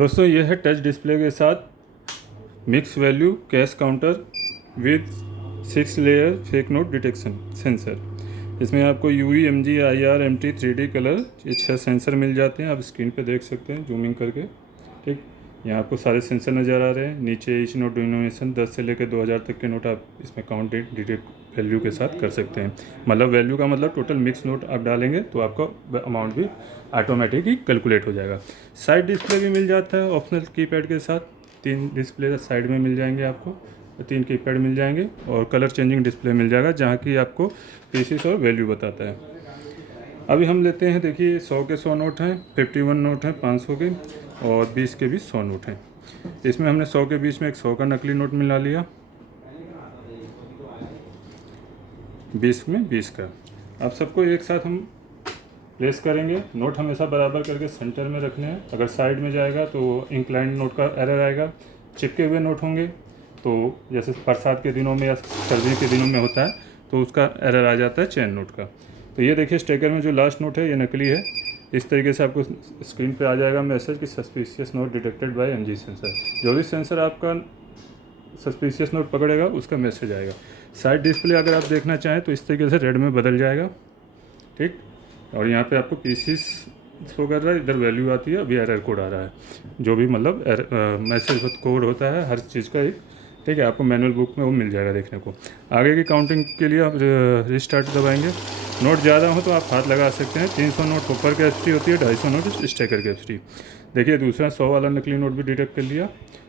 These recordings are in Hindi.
दोस्तों ये है टच डिस्प्ले के साथ mix value cash counter with 6 layer fake note detection sensor. इसमें आपको UV, MG, IR, MT, 3D colour ये 6 सेंसर मिल जाते हैं। आप स्क्रीन पे देख सकते हैं जूमिंग करके। ठीक, यहाँ आपको सारे सेंसर नज़र आ रहे हैं। नीचे ईच नोट डिनोमिनेशन 10 से लेकर 2000 तक के नोट आप इसमें काउंट डिटेक्ट वैल्यू के साथ कर सकते हैं। मतलब वैल्यू का मतलब टोटल मिक्स नोट आप डालेंगे तो आपका अमाउंट भी ऑटोमेटिक ही कैलकुलेट हो जाएगा। साइड डिस्प्ले भी मिल जाता है ऑप्शनल कीपैड के साथ। 3 डिस्प्ले साइड में मिल जाएंगे आपको, 3 कीपैड मिल जाएंगे और कलर चेंजिंग डिस्प्ले मिल जाएगा जहाँ की आपको पीसीस और वैल्यू बताता है। अभी हम लेते हैं, देखिए 100 के 100 नोट हैं, 51 नोट हैं 500 के और 20 के भी 100 नोट हैं। इसमें हमने 100 के बीच में एक 100 का नकली नोट मिला लिया, 20 में 20 का। अब सबको एक साथ हम प्लेस करेंगे। नोट हमेशा बराबर करके सेंटर में रखने हैं। अगर साइड में जाएगा तो इंक्लाइंड नोट का एरर आएगा। चिपके हुए नोट होंगे तो जैसे बरसात के दिनों में या सर्दी के दिनों में होता है तो उसका एरर आ जाता है चेन नोट का। तो ये देखिए स्टेकर में जो लास्ट नोट है ये नकली है। इस तरीके से आपको स्क्रीन पे आ जाएगा मैसेज कि suspicious note detected by MG sensor. जो भी सेंसर आपका सस्पिशियस नोट पकड़ेगा उसका मैसेज आएगा। साइड डिस्प्ले अगर आप देखना चाहें तो इस तरीके से रेड में बदल जाएगा। ठीक, और यहाँ पे आपको पीसीस शो कर रहा है, इधर वैल्यू आती है, अभी एरर कोड आ रहा है। जो भी मतलब मैसेज कोड होता है हर चीज़ का एक, ठीक है, आपको मैनुअल बुक में वो मिल जाएगा देखने को। आगे की काउंटिंग के लिए आप रिस्टार्ट दबाएंगे। नोट ज़्यादा हो तो आप हाथ लगा सकते हैं। 300 नोट ऊपर कैपेसिटी होती है, 250 नोट स्टेकर कैपेसिटी। देखिए दूसरा 100 वाला नकली नोट भी डिटेक्ट कर लिया,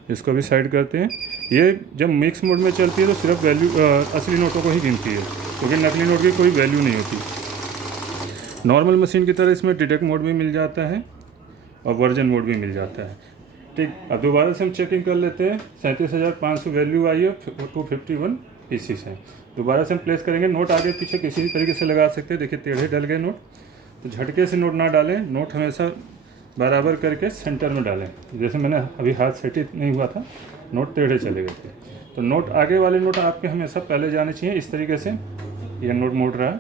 इसको भी साइड करते हैं। ये जब मिक्स मोड में चलती है तो सिर्फ वैल्यू असली नोटों को ही गिनती है, क्योंकि नकली नोट की कोई वैल्यू नहीं होती। नॉर्मल मशीन की तरह इसमें डिटेक्ट मोड भी मिल जाता है और वर्जन मोड भी मिल जाता है। ठीक, अब दोबारा से हम चेकिंग कर लेते हैं। 37,500 वैल्यू आई है, 251 पीसीस हैं। दोबारा से हम प्लेस करेंगे। नोट आगे पीछे किसी भी तरीके से लगा सकते हैं। देखिए टेढ़े डल गए नोट, तो झटके से नोट ना डालें। नोट हमेशा बराबर करके सेंटर में डालें। जैसे मैंने अभी हाथ सेट ही नहीं हुआ था, नोट टेढ़े चले गए थे। तो नोट आगे वाले नोट आपके हमेशा पहले जाने चाहिए। इस तरीके से यह नोट मोड़ रहा है,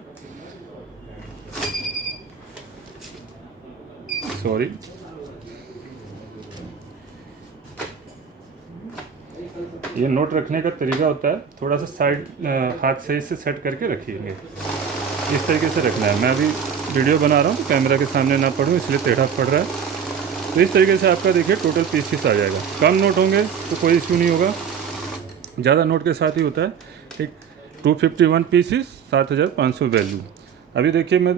सॉरी, ये नोट रखने का तरीका होता है, थोड़ा सा साइड हाथ से इसे सेट करके रखिएंगे। इस तरीके से रखना है। मैं अभी वीडियो बना रहा हूँ तो कैमरा के सामने ना पढ़ूँ इसलिए टेढ़ा पड़ रहा है। तो इस तरीके से आपका देखिए टोटल पीसीस आ जाएगा। कम नोट होंगे तो कोई इशू नहीं होगा, ज़्यादा नोट के साथ ही होता है। ठीक, 251 पीसीस, 7,500 वैल्यू। अभी देखिए मैं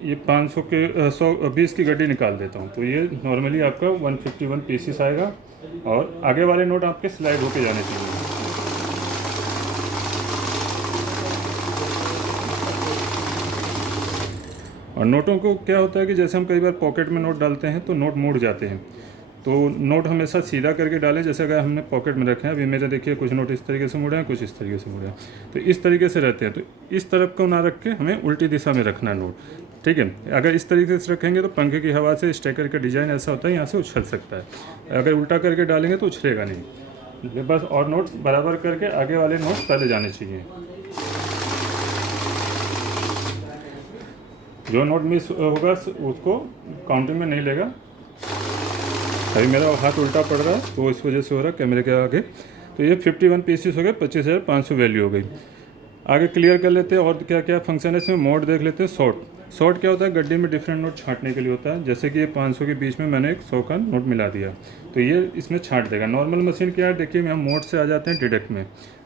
ये 500 के 120 की गड्डी निकाल देता हूँ तो ये नॉर्मली आपका 151 पीसीस आएगा और आगे वाले नोट आपके स्लाइड होके जाने चाहिए। और नोटों को क्या होता है कि जैसे हम कई बार पॉकेट में नोट डालते हैं तो नोट मुड़ जाते हैं। तो नोट हमेशा सीधा करके डालें। जैसे अगर हमने पॉकेट में रखे हैं, अभी मेरे देखिए कुछ नोट इस तरीके से मुड़े हैं, कुछ इस तरीके से मुड़े हैं, तो इस तरीके से रहते हैं। तो इस तरफ को ना रख के हमें उल्टी दिशा में रखना है नोट। ठीक है, अगर इस तरीके से रखेंगे तो पंखे की हवा से स्टेकर का डिज़ाइन ऐसा होता है, यहाँ से उछल सकता है। अगर उल्टा करके डालेंगे तो उछलेगा नहीं बस। और नोट बराबर करके आगे वाले नोट पहले जाने चाहिए। जो नोट मिस होगा उसको काउंटिंग में नहीं लेगा। अभी मेरा हाथ उल्टा पड़ रहा है तो इस वजह से हो रहा है कैमरे के आगे। तो ये 51 पीसीस हो गए, 25,500 वैल्यू हो गई। आगे क्लियर कर लेते हैं और क्या क्या फंक्शन है इसमें। मोड देख लेते हैं। शॉर्ट क्या होता है, गड्डी में डिफरेंट नोट छांटने के लिए होता है। जैसे कि ये 500 के बीच में मैंने एक 100 का नोट मिला दिया तो ये इसमें छांट देगा। नॉर्मल मशीन क्या है, देखिए हम मोड से आ जाते हैं डिटेक्ट में।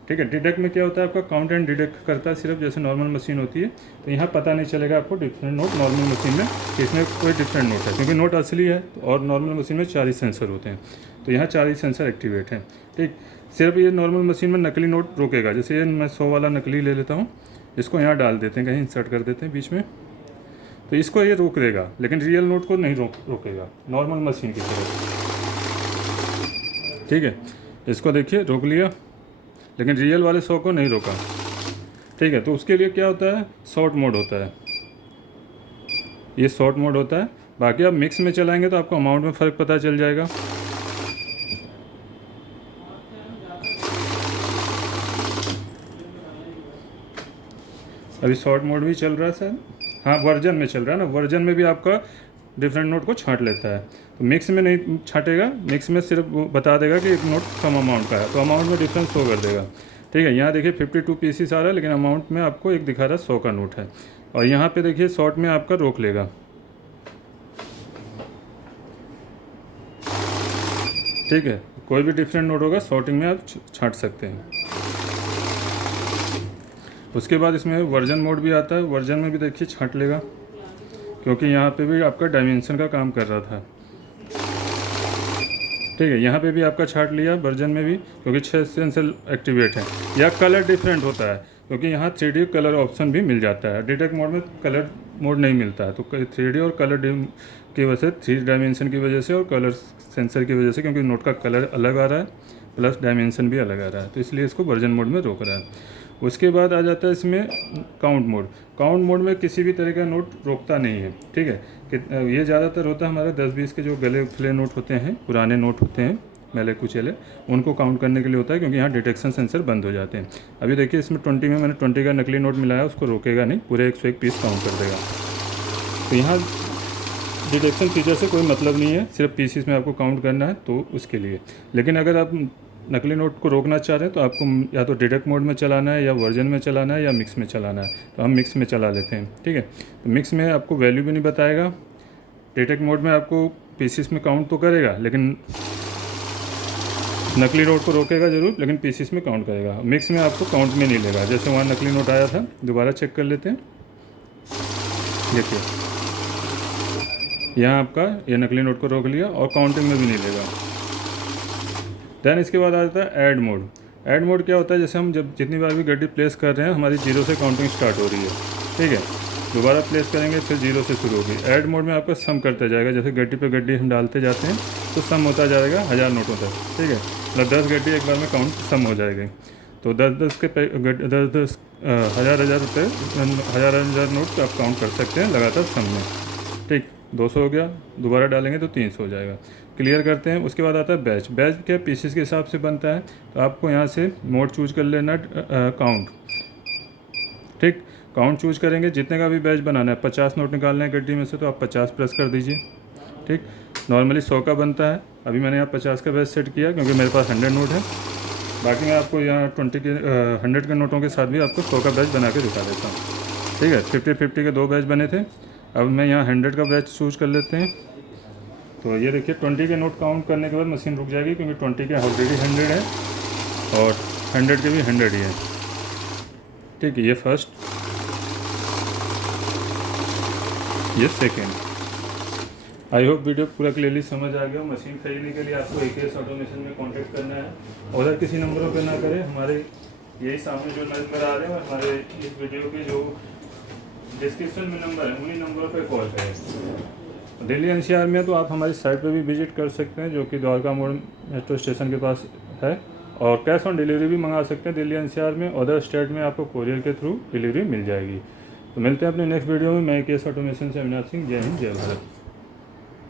ठीक है, डिटेक्ट में क्या होता है, आपका काउंट एंड डिटेक्ट करता है सिर्फ, जैसे नॉर्मल मशीन होती है। तो यहाँ पता नहीं चलेगा आपको डिफरेंट नोट नॉर्मल मशीन में कि इसमें कोई डिफरेंट नोट है, क्योंकि नोट असली है और नॉर्मल मशीन में 4 ही सेंसर होते हैं। तो यहाँ 4 ही सेंसर एक्टिवेट हैं। ठीक, सिर्फ ये नॉर्मल मशीन में नकली नोट रोकेगा। जैसे ये मैं 100 वाला नकली ले लेता हूँ, इसको यहाँ डाल देते हैं, कहीं इंसर्ट कर देते हैं बीच में, तो इसको ये रोक देगा, लेकिन रियल नोट को नहीं रोकेगा नॉर्मल मशीन की तरह। ठीक है, इसको देखिए रोक लिया, लेकिन रियल वाले 100 को नहीं रोका। ठीक है, तो उसके लिए क्या होता है, शॉर्ट मोड होता है। ये शॉर्ट मोड होता है। बाकी आप मिक्स में चलाएंगे तो आपको अमाउंट में फ़र्क पता चल जाएगा। अभी शॉर्ट मोड भी चल रहा है सर, हाँ वर्जन में चल रहा है ना। वर्जन में भी आपका डिफरेंट नोट को छांट लेता है। तो मिक्स में नहीं छांटेगा, मिक्स में सिर्फ वो बता देगा कि एक नोट कम अमाउंट का है, तो अमाउंट में डिफरेंस शो कर देगा। ठीक है, यहाँ देखिए 52 पीसीस आ रहा है, लेकिन अमाउंट में आपको एक दिखा रहा है 100 का नोट है। और यहाँ पे देखिए शॉर्ट में आपका रोक लेगा। ठीक है, कोई भी डिफरेंट नोट होगा शॉर्टिंग में आप छांट सकते हैं। उसके बाद इसमें वर्जन मोड भी आता है, वर्जन में भी देखिए छांट लेगा, क्योंकि यहाँ पे भी आपका डायमेंशन का काम कर रहा था। ठीक है, यहाँ पे भी आपका छांट लिया वर्जन में भी, क्योंकि 6 सेंसर एक्टिवेट है। या कलर डिफरेंट होता है, क्योंकि यहाँ 3D कलर ऑप्शन भी मिल जाता है। डिटेक्ट मोड में कलर मोड नहीं मिलता है, तो 3D और कलर की वजह से, 3 डायमेंशन की वजह से और कलर सेंसर की वजह से, क्योंकि नोट का कलर अलग आ रहा है प्लस डायमेंशन भी अलग आ रहा है, तो इसलिए इसको वर्जन मोड में रोक रहा है। उसके बाद आ जाता है इसमें काउंट मोड। काउंट मोड में किसी भी तरह का नोट रोकता नहीं है। ठीक है, कि ये ज़्यादातर होता है हमारे 10-20 के जो गले खुले नोट होते हैं, पुराने नोट होते हैं मैले कुचेले, उनको काउंट करने के लिए होता है, क्योंकि यहाँ डिटेक्शन सेंसर बंद हो जाते हैं। अभी देखिए इसमें 20 में मैंने 20 का नकली नोट मिलाया, उसको रोकेगा नहीं, पूरे 101 पीस काउंट कर देगा। तो यहाँ डिटेक्शन फीचर से कोई मतलब नहीं है, सिर्फ पीसीस में आपको काउंट करना है, तो उसके लिए। लेकिन अगर आप नकली नोट को रोकना चाह रहे हैं तो आपको या तो डिटेक्ट मोड में चलाना है, या वर्जन में चलाना है, या मिक्स में चलाना है। तो हम मिक्स में चला लेते हैं। ठीक है, तो मिक्स में आपको वैल्यू भी नहीं बताएगा। डिटेक्ट मोड में आपको पीसीस में काउंट तो करेगा, लेकिन नकली नोट को रोकेगा ज़रूर, लेकिन पीसीस में काउंट करेगा। मिक्स में आपको काउंट में नहीं लेगा। जैसे वहाँ नकली नोट आया था, दोबारा चेक कर लेते हैं। देखिए यहाँ आपका ये नकली नोट को रोक लिया और काउंटिंग में भी नहीं लेगा। दैन इसके बाद आ जाता है ऐड मोड। ऐड मोड क्या होता है, जैसे हम जब जितनी बार भी गड्डी प्लेस कर रहे हैं, हमारी 0 से काउंटिंग स्टार्ट हो रही है। ठीक है, दोबारा प्लेस करेंगे फिर 0 से शुरू होगी। ऐड मोड में आपका सम करता जाएगा, जैसे गड्डी पे गड्डी हम डालते जाते हैं तो सम होता जाएगा 1000 नोटों तक। ठीक है, मतलब 10 गड्डी एक बार में काउंट सम हो जाएगी। तो 10-10 के 10-10 1000 रुपये 1000 नोट आप काउंट कर सकते हैं लगातार सम में। ठीक, 200 हो गया, दोबारा डालेंगे तो 300 हो जाएगा। क्लियर करते हैं। उसके बाद आता है बैच। बैच क्या पीसेस के हिसाब से बनता है, तो आपको यहाँ से मोड चूज कर लेना, काउंट। ठीक, काउंट चूज करेंगे, जितने का भी बैच बनाना है, 50 नोट निकालना है गड्डी में से, तो आप 50 प्रेस कर दीजिए। ठीक, नॉर्मली 100 का बनता है, अभी मैंने यहाँ 50 का बैच सेट किया, क्योंकि मेरे पास 100 नोट है। बाकी मैं आपको यहाँ 100 के नोटों के साथ भी आपको 100 का बैच बना के दिखा देता हूँ। ठीक है, 50-50 के 2 बैच बने थे। अब मैं यहाँ 100 का बैच चूज कर लेते हैं। तो ये देखिए 20 के नोट काउंट करने के बाद मशीन रुक जाएगी, क्योंकि 20 के ऑलरेडी 100 है और 100 के भी 100 ही है। ठीक है, ये फर्स्ट, ये सेकेंड। आई होप वीडियो पूरा क्लियरली समझ आ गया। मशीन खरीदने के लिए आपको AKS ऑटोमेशन में कांटेक्ट करना है। अगर किसी नंबरों पे ना करें, हमारे यही सामने जो नंबर आ रहे हैं और हमारे इस वीडियो के जो डिस्क्रिप्शन में नंबर है, उन्हीं नंबरों पे कॉल करें। दिल्ली NCR में तो आप हमारी साइट पे भी विजिट कर सकते हैं, जो कि द्वारका मोड़ मेट्रो स्टेशन के पास है। और कैश ऑन डिलीवरी भी मंगा सकते हैं दिल्ली NCR में। अदर स्टेट में आपको कोरियर के थ्रू डिलीवरी मिल जाएगी। तो मिलते हैं अपने नेक्स्ट वीडियो में। मैं AKS ऑटोमेशन से अविनाश सिंह। जय हिंद, जय भारत।